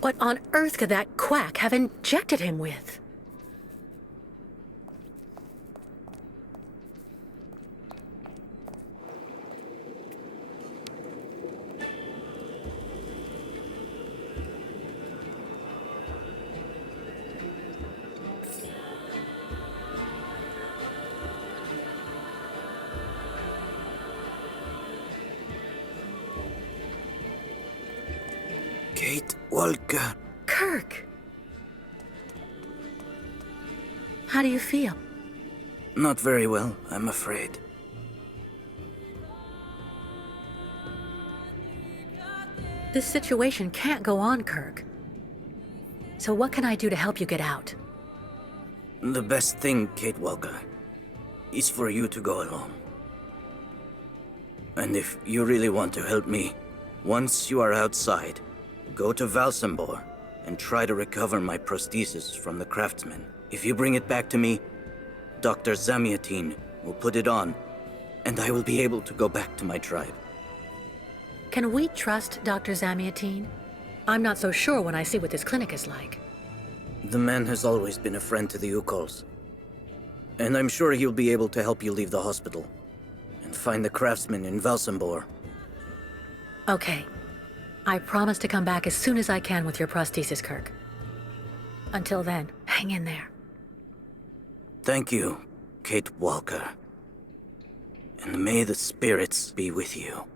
What on earth could that quack have injected him with? Kate Walker. Kirk! How do you feel? Not very well, I'm afraid. This situation can't go on, Kirk. So what can I do to help you get out? The best thing, Kate Walker, is for you to go alone. And if you really want to help me, once you are outside, go to Valsambor and try to recover my prosthesis from the craftsman. If you bring it back to me, Dr. Zamiatin will put it on, and I will be able to go back to my tribe. Can we trust Dr. Zamiatin? I'm not so sure when I see what this clinic is like. The man has always been a friend to the Ukols. And I'm sure he'll be able to help you leave the hospital and find the craftsman in Valsambor. Okay. I promise to come back as soon as I can with your prosthesis, Kirk. Until then, hang in there. Thank you, Kate Walker. And may the spirits be with you.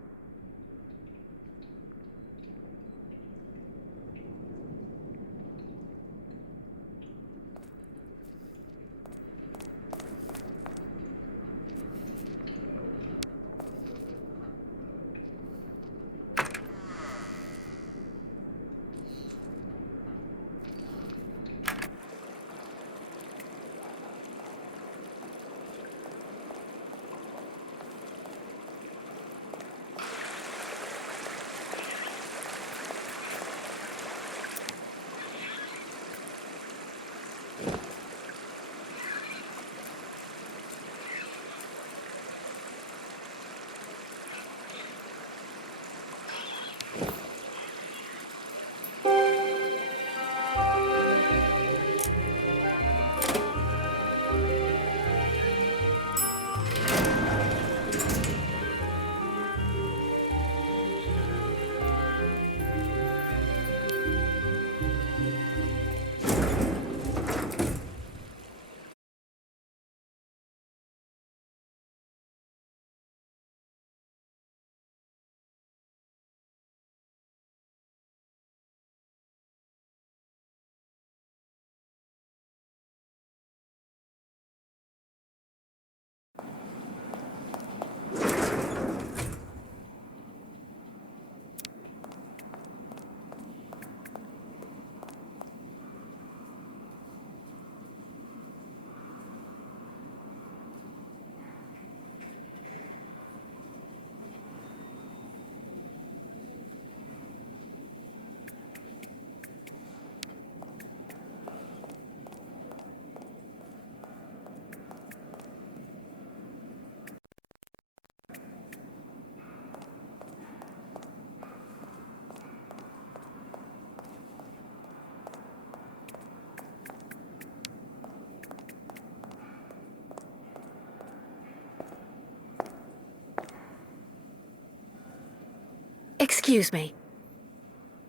Excuse me.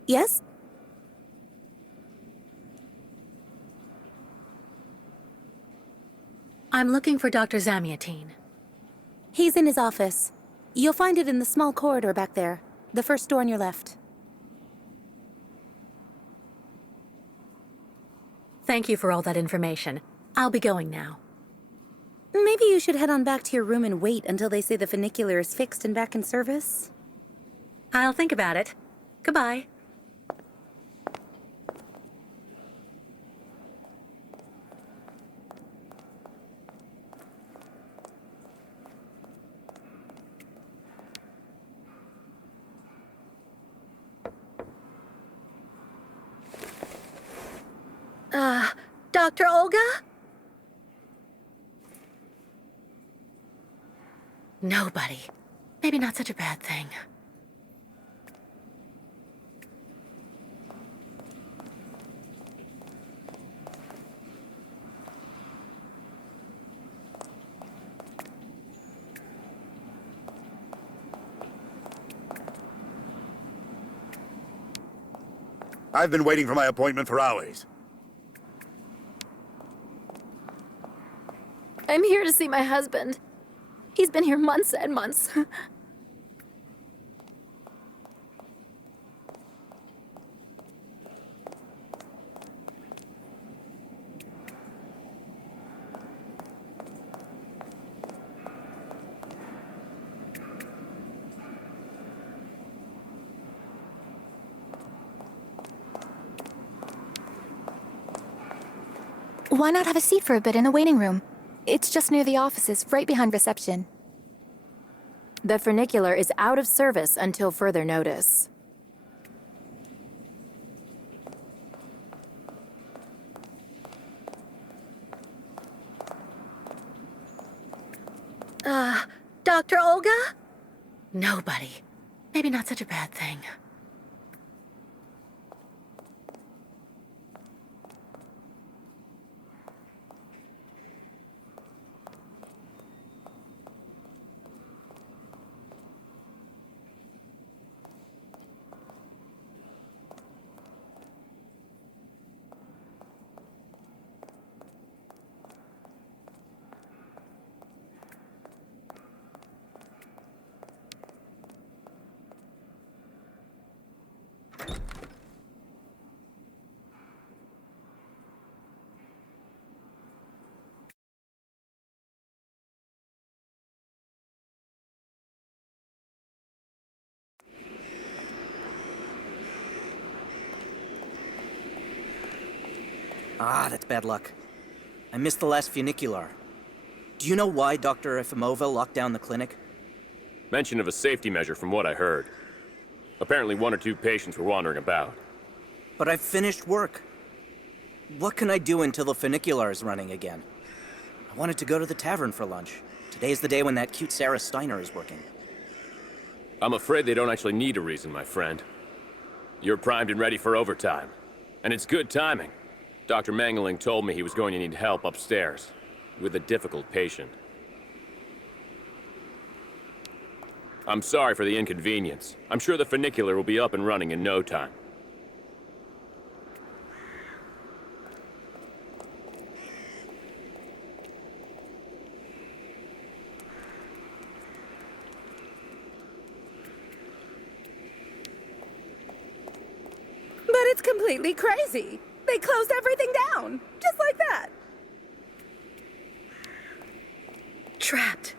Yes? I'm looking for Dr. Zamiatin. He's in his office. You'll find it in the small corridor back there. The first door on your left. Thank you for all that information. I'll be going now. Maybe you should head on back to your room and wait until they say the funicular is fixed and back in service. I'll think about it. Goodbye. Dr. Olga? Nobody. Maybe not such a bad thing. I've been waiting for my appointment for hours. I'm here to see my husband. He's been here months and months. Why not have a seat for a bit in the waiting room? It's just near the offices, right behind reception. The funicular is out of service until further notice. Dr. Olga? Nobody. Maybe not such a bad thing. Ah, that's bad luck. I missed the last funicular. Do you know why Dr. Efimova locked down the clinic? Mention of a safety measure from what I heard. Apparently 1 or 2 patients were wandering about. But I've finished work. What can I do until the funicular is running again? I wanted to go to the tavern for lunch. Today's the day when that cute Sarah Steiner is working. I'm afraid they don't actually need a reason, my friend. You're primed and ready for overtime. And it's good timing. Dr. Mangling told me he was going to need help upstairs with a difficult patient. I'm sorry for the inconvenience. I'm sure the funicular will be up and running in no time. But it's completely crazy. They closed everything down, just like that. Trapped.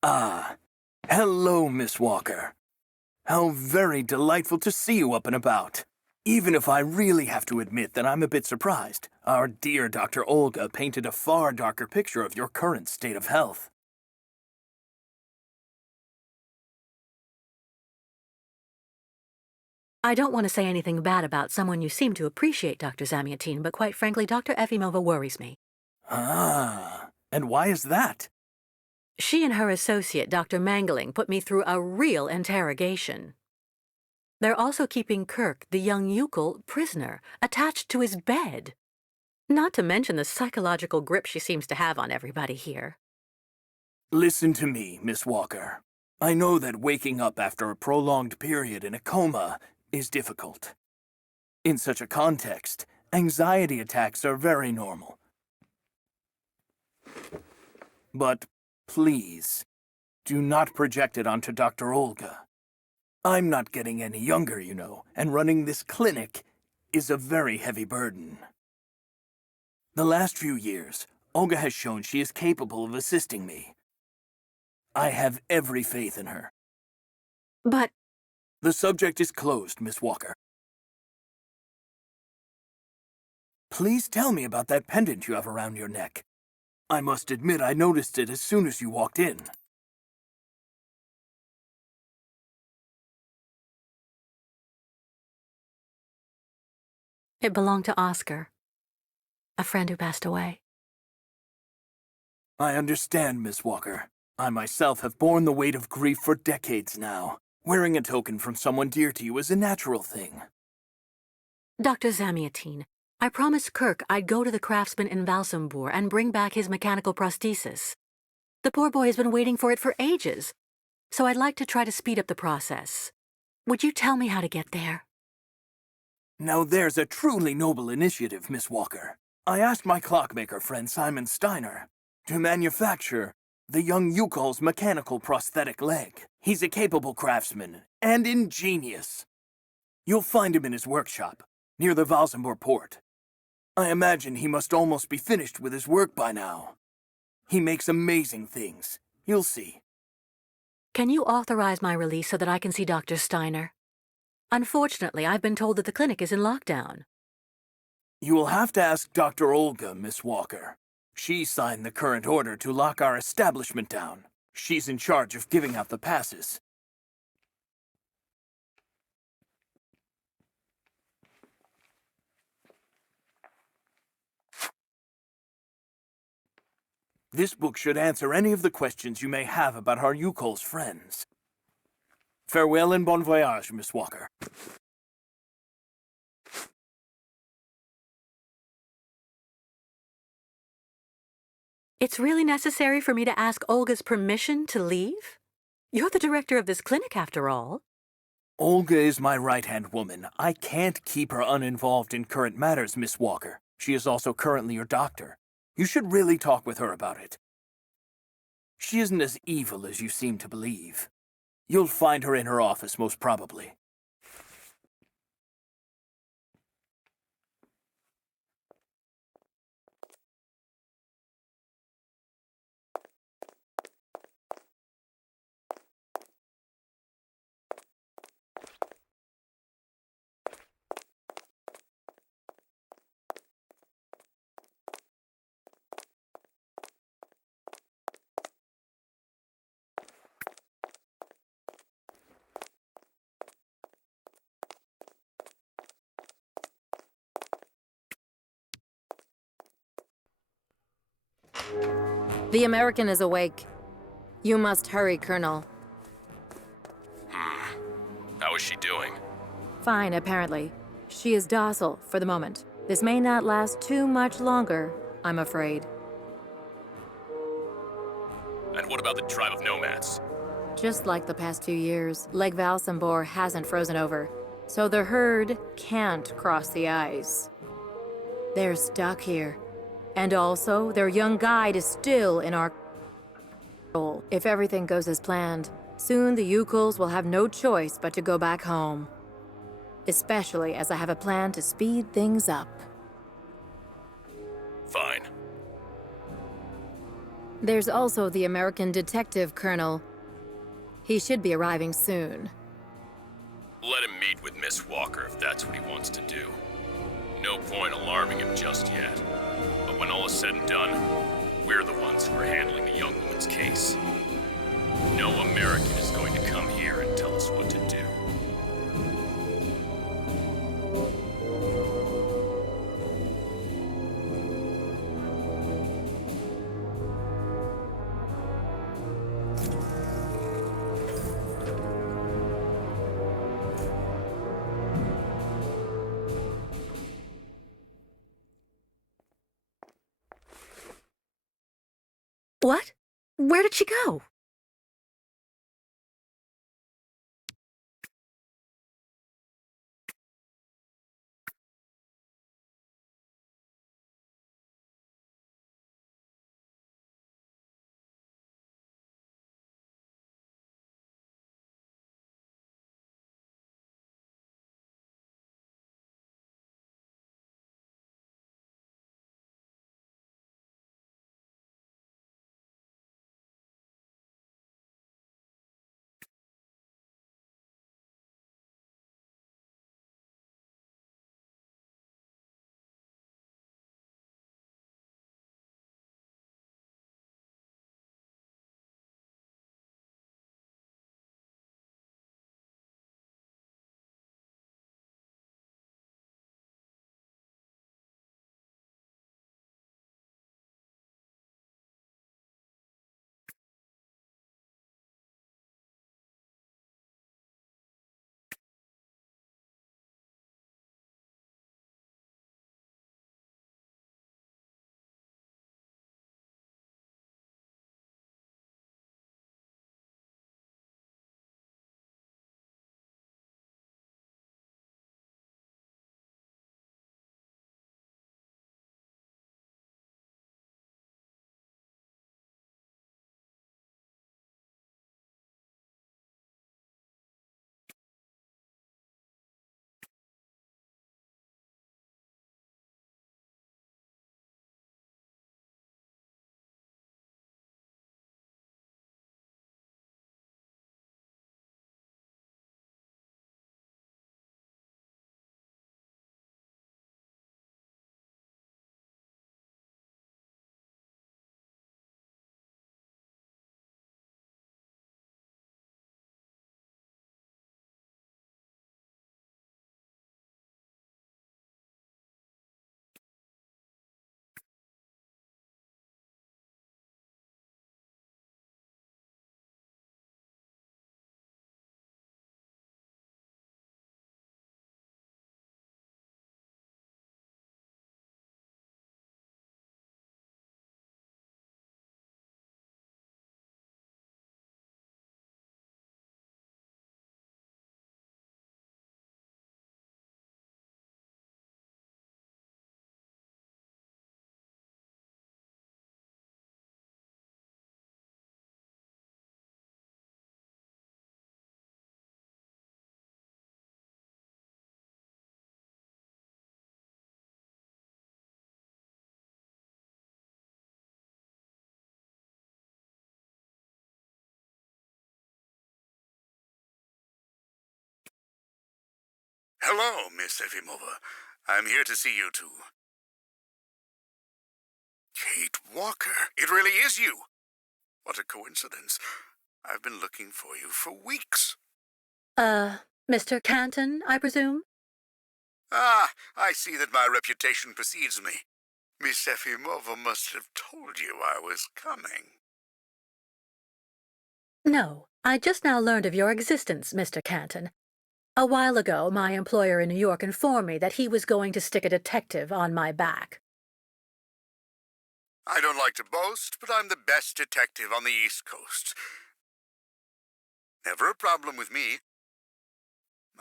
Ah, hello, Miss Walker. How very delightful to see you up and about. Even if I really have to admit that I'm a bit surprised, our dear Dr. Olga painted a far darker picture of your current state of health. I don't want to say anything bad about someone you seem to appreciate, Dr. Zamyatin, but quite frankly, Dr. Efimova worries me. Ah, and why is that? She and her associate, Dr. Mangling, put me through a real interrogation. They're also keeping Kirk, the young yokel, prisoner, attached to his bed. Not to mention the psychological grip she seems to have on everybody here. Listen to me, Miss Walker. I know that waking up after a prolonged period in a coma is difficult. In such a context, anxiety attacks are very normal. But please, do not project it onto Dr. Olga. I'm not getting any younger, you know, and running this clinic is a very heavy burden. The last few years, Olga has shown she is capable of assisting me. I have every faith in her. But The subject is closed, Miss Walker. Please tell me about that pendant you have around your neck. I must admit I noticed it as soon as you walked in. it belonged to Oscar, a friend who passed away. I understand, Miss Walker. I myself have borne the weight of grief for decades now. Wearing a token from someone dear to you is a natural thing. Dr. Zamiatine, I promised Kirk I'd go to the craftsman in Valsambor and bring back his mechanical prosthesis. The poor boy has been waiting for it for ages, so I'd like to try to speed up the process. Would you tell me how to get there? Now there's a truly noble initiative, Miss Walker. I asked my clockmaker friend Simon Steiner to manufacture the young Yukol's mechanical prosthetic leg. He's a capable craftsman and ingenious. You'll find him in his workshop, near the Valsambor port. I imagine he must almost be finished with his work by now. He makes amazing things. You'll see. Can you authorize my release so that I can see Dr. Steiner? Unfortunately, I've been told that the clinic is in lockdown. You will have to ask Dr. Olga, Miss Walker. She signed the current order to lock our establishment down. She's in charge of giving out the passes. This book should answer any of the questions you may have about our Yukol's friends. Farewell and bon voyage, Miss Walker. It's really necessary for me to ask Olga's permission to leave? You're the director of this clinic, after all. Olga is my right-hand woman. I can't keep her uninvolved in current matters, Miss Walker. She is also currently your doctor. You should really talk with her about it. She isn't as evil as you seem to believe. You'll find her in her office, most probably. The American is awake. You must hurry, Colonel. How is she doing? Fine, apparently. She is docile for the moment. This may not last too much longer, I'm afraid. And what about the tribe of nomads? Just like the past 2 years, Lake Valsambor hasn't frozen over, so the herd can't cross the ice. They're stuck here. And also, their young guide is still in our control. If everything goes as planned, soon the Yukols will have no choice but to go back home. Especially as I have a plan to speed things up. Fine. There's also the American detective, Colonel. He should be arriving soon. Let him meet with Miss Walker if that's what he wants to do. No point alarming him just yet. But when all is said and done, we're the ones who are handling the young woman's case. No American is going to come here and tell us what to do. What? Where did she go? Hello, Miss Efimova. I'm here to see you too. Kate Walker. It really is you. What a coincidence. I've been looking for you for weeks. Mr. Canton, I presume? Ah, I see that my reputation precedes me. Miss Efimova must have told you I was coming. No, I just now learned of your existence, Mr. Canton. A while ago, my employer in New York informed me that he was going to stick a detective on my back. I don't like to boast, but I'm the best detective on the East Coast. Never a problem with me.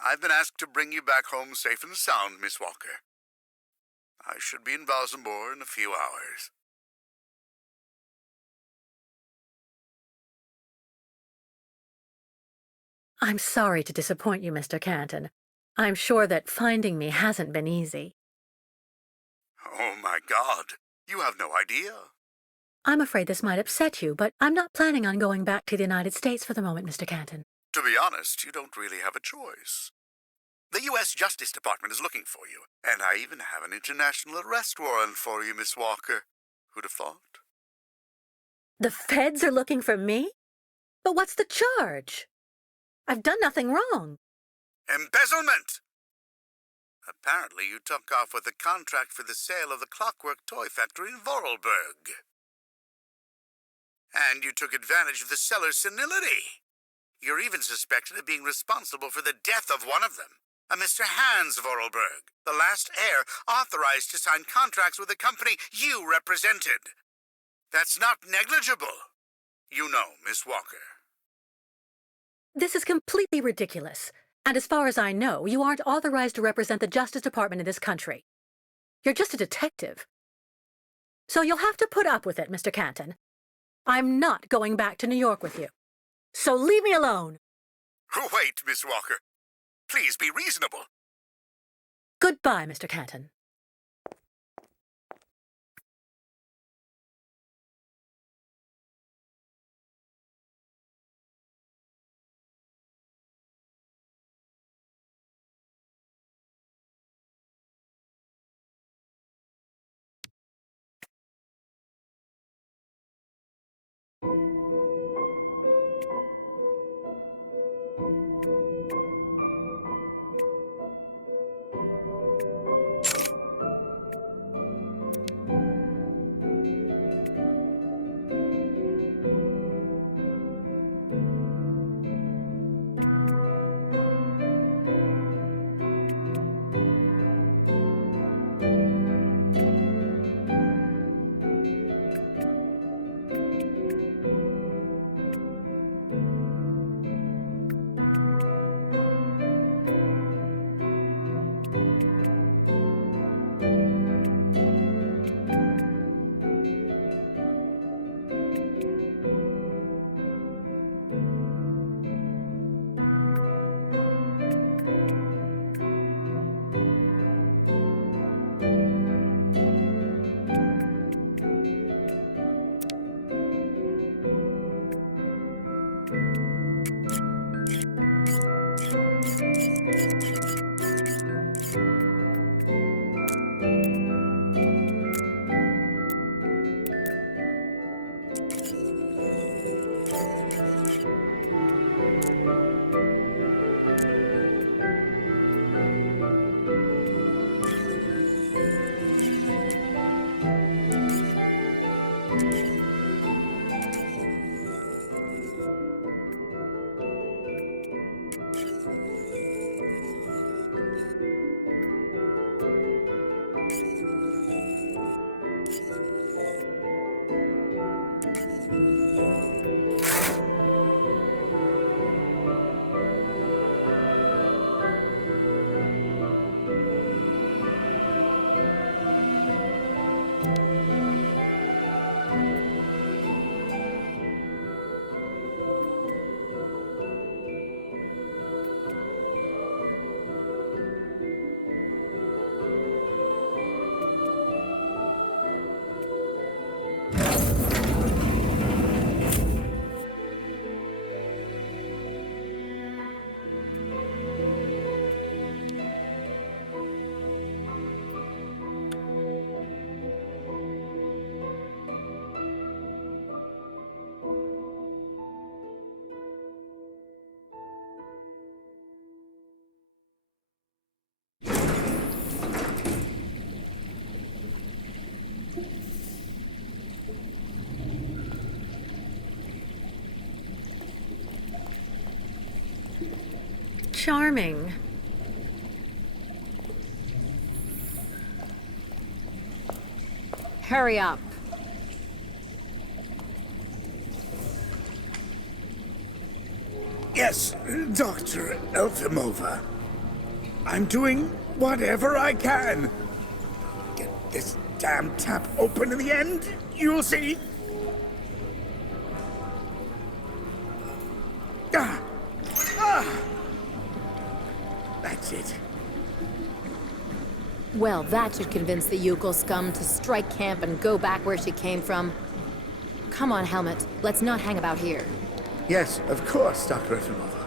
I've been asked to bring you back home safe and sound, Miss Walker. I should be in Valsambor in a few hours. I'm sorry to disappoint you, Mr. Canton. I'm sure that finding me hasn't been easy. Oh my God, you have no idea. I'm afraid this might upset you, but I'm not planning on going back to the United States for the moment, Mr. Canton. To be honest, you don't really have a choice. The U.S. Justice Department is looking for you, and I even have an international arrest warrant for you, Miss Walker. Who'd have thought? The feds are looking for me? But what's the charge? I've done nothing wrong. Embezzlement! Apparently you took off with a contract for the sale of the Clockwork Toy Factory in Vorarlberg. And you took advantage of the seller's senility. You're even suspected of being responsible for the death of one of them, a Mr. Hans Vorarlberg, the last heir authorized to sign contracts with the company you represented. That's not negligible. You know, Miss Walker. This is completely ridiculous. And as far as I know, you aren't authorized to represent the Justice Department in this country. You're just a detective. So you'll have to put up with it, Mr. Canton. I'm not going back to New York with you. So leave me alone. Wait, Miss Walker. Please be reasonable. Goodbye, Mr. Canton. charming. Hurry up. Yes, Dr. Elfimova. I'm doing whatever I can. Get this damn tap open in the end, you'll see. That's it. Well, that should convince the Yukon scum to strike camp and go back where she came from. Come on, Helmet. Let's not hang about here. Yes, of course, Dr. Efimova.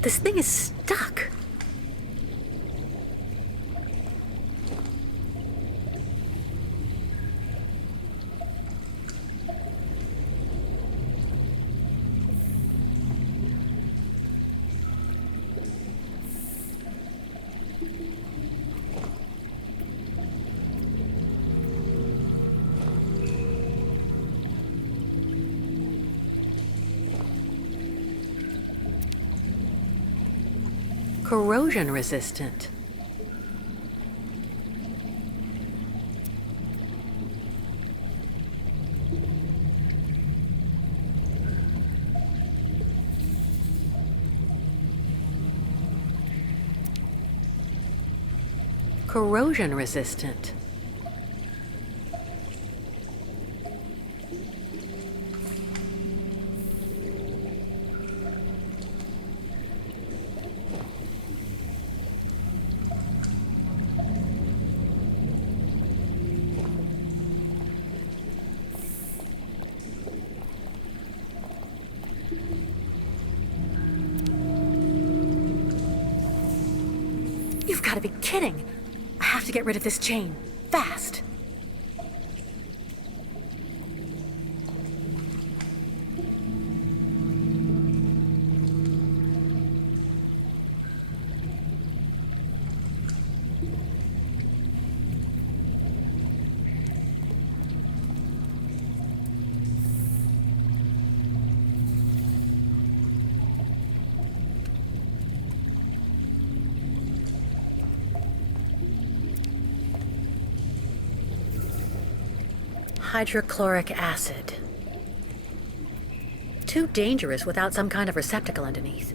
This thing is stuck. Corrosion resistant. Corrosion resistant. You've got to be kidding! I have to get rid of this chain. Fast! Hydrochloric acid. Too dangerous without some kind of receptacle underneath.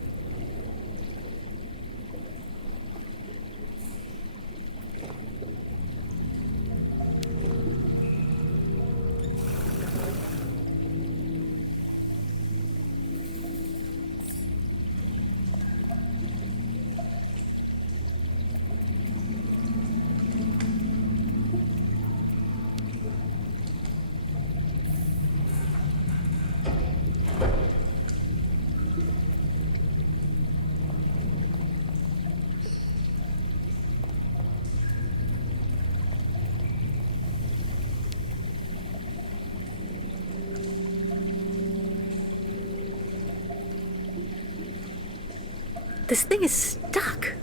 This thing is stuck.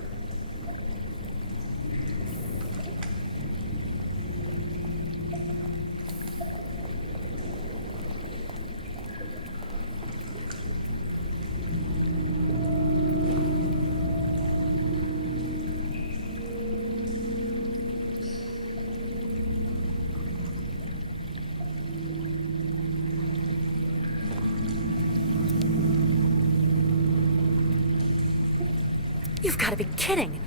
You've got to be kidding.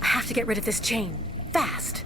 I have to get rid of this chain. Fast.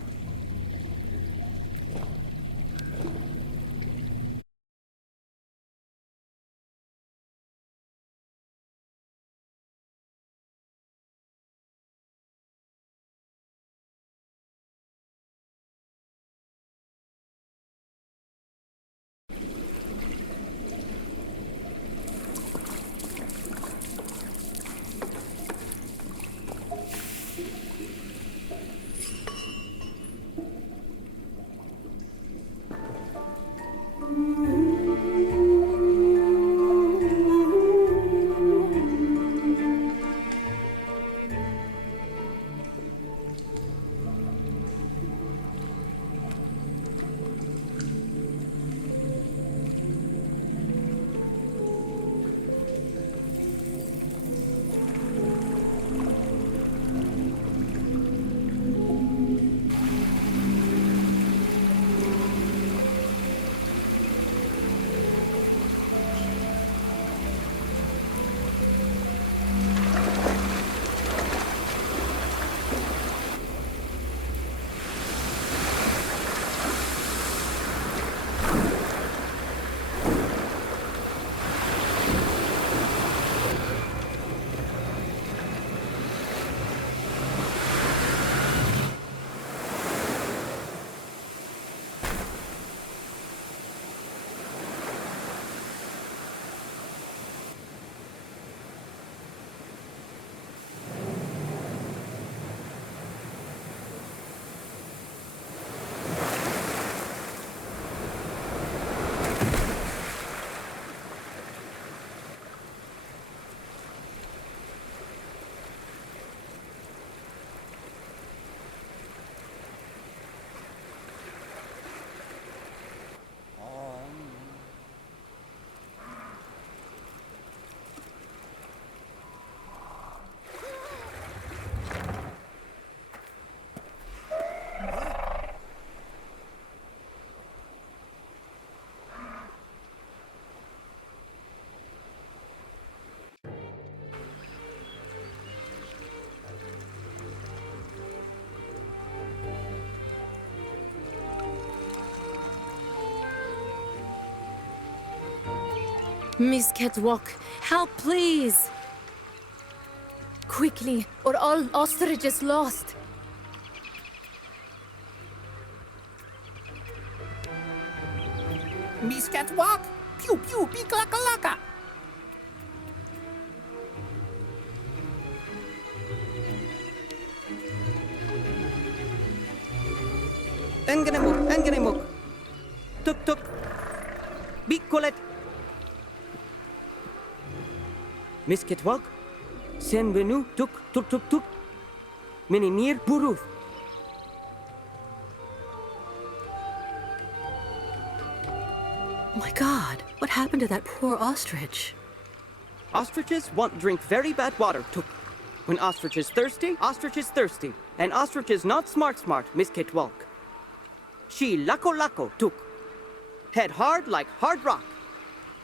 Miss Catwalk, help please! Quickly, or all ostrich is lost. Miss Catwalk! Pew pew piklakalaka! Engenemuk. Tuk. Bikolet. Miss Catwalk, Senvenu tuk. Meneer Buruth. My God, what happened to that poor ostrich? Ostriches want drink very bad water, tuk. When ostrich is thirsty, and ostrich is not smart, Miss Catwalk. She lako, tuk. Head hard like hard rock.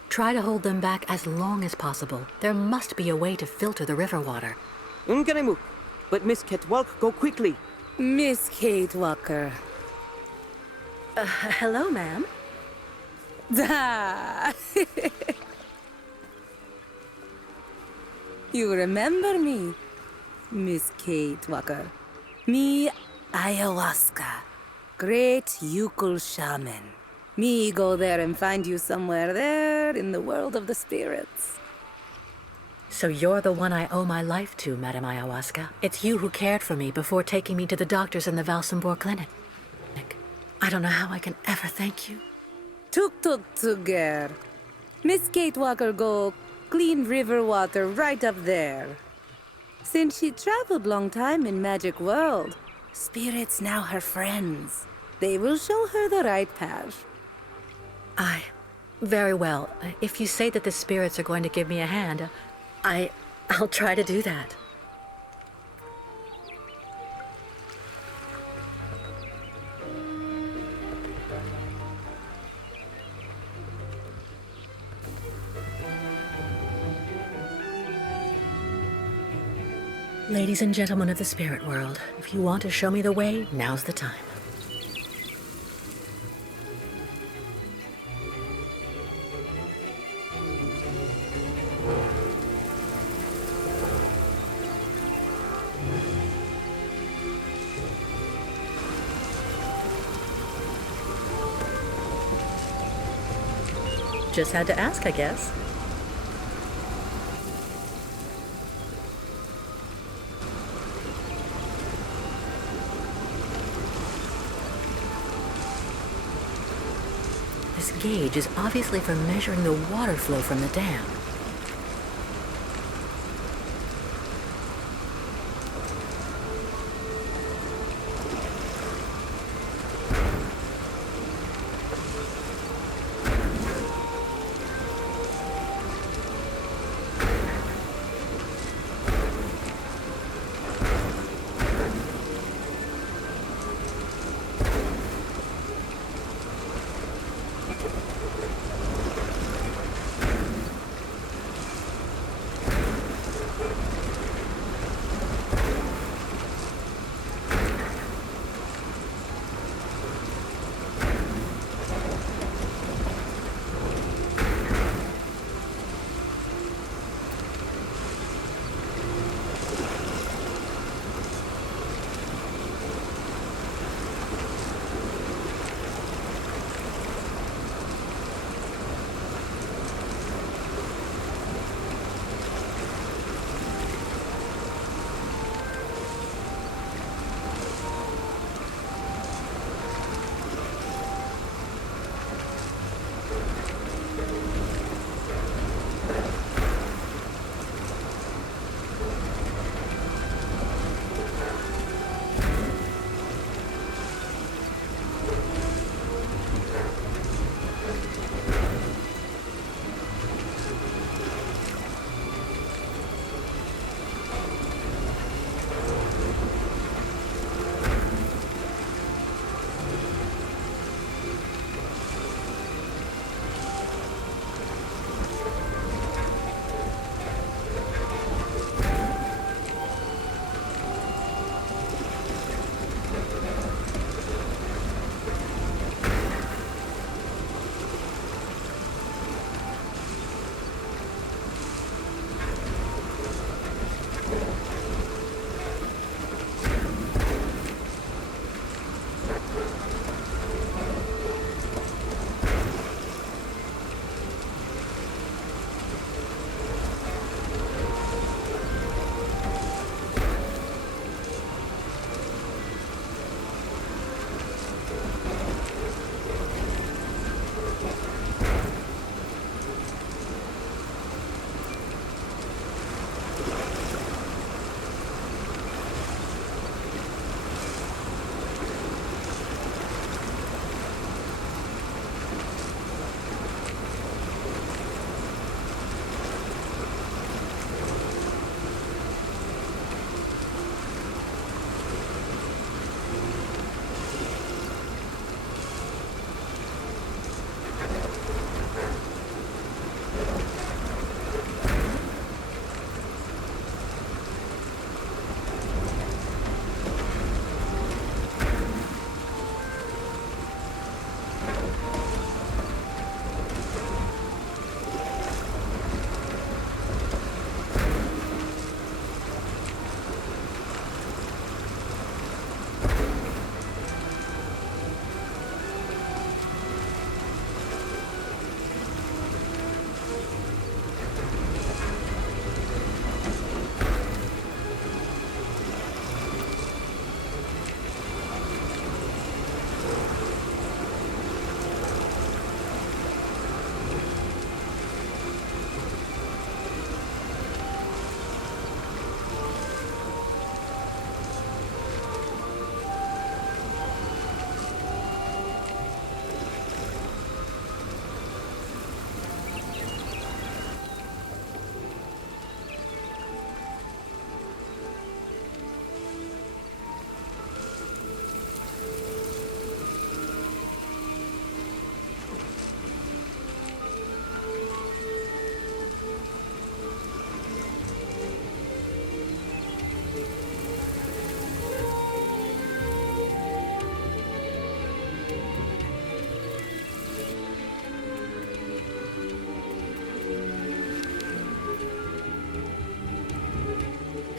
Try to hold them back as long as possible. There must be a way to filter the river water. Unganemuk, but Miss Catwalk go quickly. Miss Kate Walker. Hello, ma'am. Da! You remember me, Miss Kate Walker. Me, ayahuasca. Great Yukul shaman. Me go there and find you somewhere there in the world of the spirits. So you're the one I owe my life to, Madame Ayahuasca. It's you who cared for me before taking me to the doctors in the Valsambor clinic. I don't know how I can ever thank you. Tuk, girl. Miss Kate Walker go clean river water right up there. Since she traveled long time in magic world, spirits now her friends. They will show her the right path. Very well. If you say that the spirits are going to give me a hand, I'll try to do that. Ladies and gentlemen of the spirit world, if you want to show me the way, now's the time. Just had to ask, I guess. This gauge is obviously for measuring the water flow from the dam.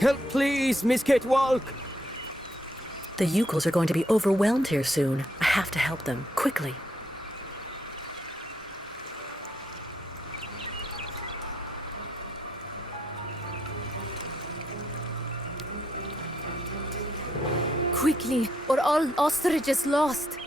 Help, please, Miss Catwalk! The Yukels are going to be overwhelmed here soon. I have to help them, quickly. Quickly, or all ostrich is lost.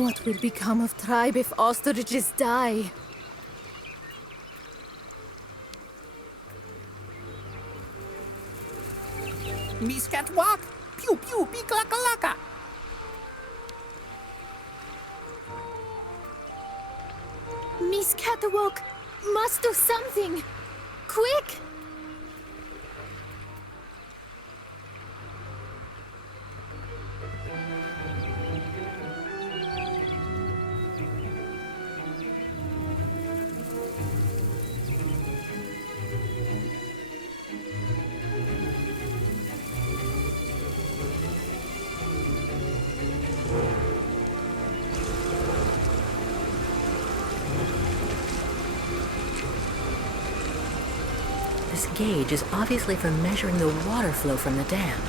What will become of tribe if ostriches die? Miss Catwalk, pew pew, beakalaka. Miss Catwalk must do something! Quick! This gauge is obviously for measuring the water flow from the dam.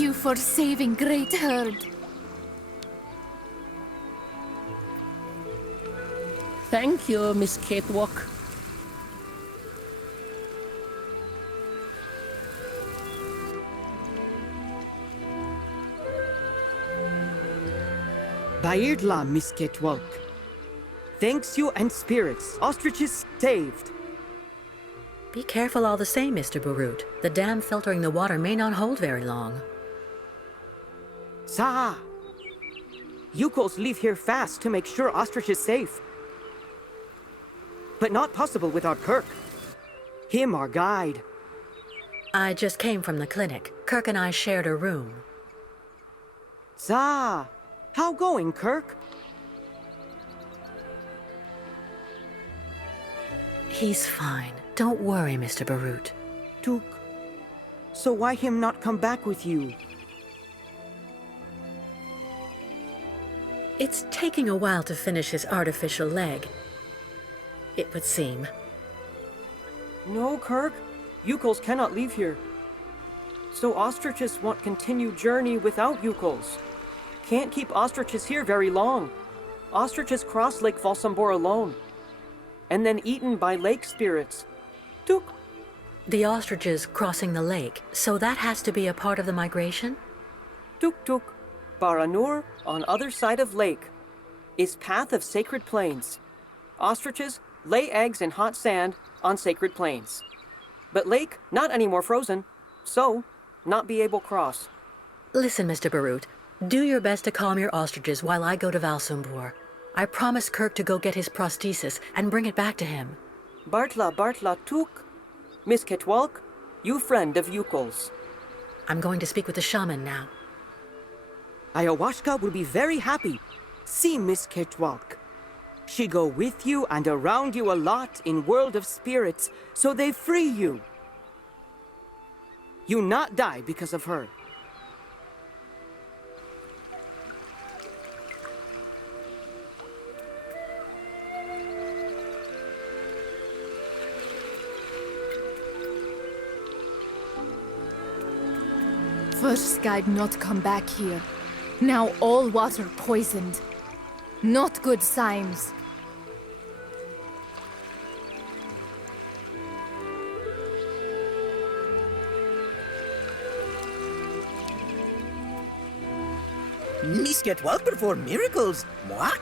you for saving Great Herd. Thank you, Miss Catewalk. Bairdla, Miss Catewalk. Thanks you and spirits. Ostriches saved. Be careful all the same, Mr. Barut. The dam filtering the water may not hold very long. Sa! Yukos leave here fast to make sure Ostrich is safe. But not possible without Kirk. Him our guide. I just came from the clinic. Kirk and I shared a room. Sa! How going, Kirk? He's fine. Don't worry, Mr. Barut. Took. So why him not come back with you? It's taking a while to finish his artificial leg. It would seem. No, Kirk. Yukos cannot leave here. So ostriches want continued journey without Yukos. Can't keep ostriches here very long. Ostriches cross Lake Valsambor alone. And then eaten by lake spirits. Tuk. The ostriches crossing the lake, so that has to be a part of the migration? Tuk tuk. Baranur, on other side of lake, is path of sacred plains. Ostriches lay eggs in hot sand on sacred plains. But lake, not anymore frozen, so not be able cross. Listen, Mr. Barut, do your best to calm your ostriches while I go to Valsumbor. I promised Kirk to go get his prosthesis and bring it back to him. Bartla tuk. Miss Catewalk, you friend of Yukol's. I'm going to speak with the shaman now. Ayahuasca will be very happy. See Miss Catewalk. She go with you and around you a lot in world of spirits, so they free you. You not die because of her. First guide not come back here. Now all water poisoned. Not good signs. Miss Catewalk perform miracles. Mwak!